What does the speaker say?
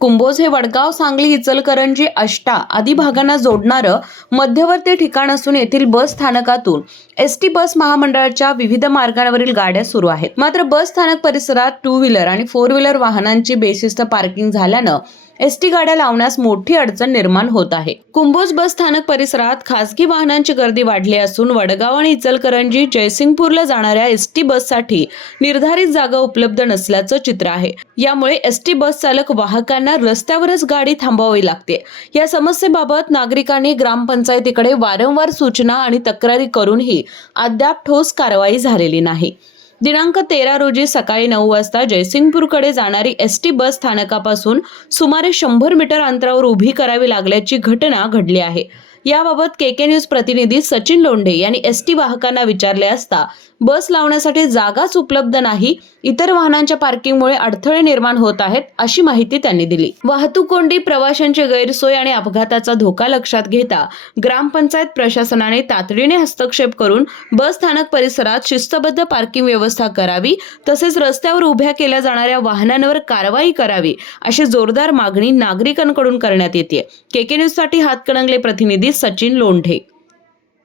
कुंभोज हे वडगाव, सांगली, इचलकरंजी, आष्टा आदी भागांना जोडणारं मध्यवर्ती ठिकाण असून येथील बस स्थानकातून एसटी बस महामंडळाच्या विविध मार्गांवरील गाड्या सुरू आहेत. मात्र बस स्थानक परिसरात 2 व्हीलर आणि 4 व्हीलर वाहनांची बेशिस्त पार्किंग झाल्यानं एसटी गाड्या लावण्यास मोठी अडचण निर्माण होत आहे. कुंभोज बस स्थानक परिसरात खासगी वाहनांची गर्दी वाढली असून वडगाव आणि इचलकरंजी, जयसिंगपूरला जाणाऱ्या एसटी बससाठी निर्धारित जागा उपलब्ध नसल्याचं चित्र आहे. यामुळे एसटी बस चालक वाहकांना रस्त्यावरच गाडी थांबवावी लागते. या समस्येबाबत नागरिकांनी ग्रामपंचायतीकडे वारंवार सूचना आणि तक्रारी करूनही अद्याप ठोस कारवाई झालेली नाही. दिनांक 13 रोजी सकाळी 9 वाजता जयसिंगपूरकडे जाणारी एसटी बस स्थानकापासून सुमारे 100 मीटर अंतरावर उभी करावी लागल्याची घटना घडली आहे. याबाबत केके न्यूज प्रतिनिधी सचिन लोंढे यांनी एसटी वाहकांना विचारले असता बस लावण्यासाठी जागाच उपलब्ध नाही, इतर वाहनांच्या पार्किंगमुळे अडथळे निर्माण होत आहेत अशी माहिती त्यांनी दिली. वाहतूक कोंडी, प्रवाशांची गैरसोय आणि अपघाताचा धोका लक्षात घेता ग्रामपंचायत प्रशासनाने तातडीने हस्तक्षेप करून बस स्थानक परिसरात शिस्तबद्ध पार्किंग व्यवस्था करावी, तसेच रस्त्यावर उभ्या केल्या जाणाऱ्या वाहनांवर कारवाई करावी अशी जोरदार मागणी नागरिकांकडून करण्यात येते. केके न्यूज साठी हातकणंगले प्रतिनिधी सचिन लोंढे.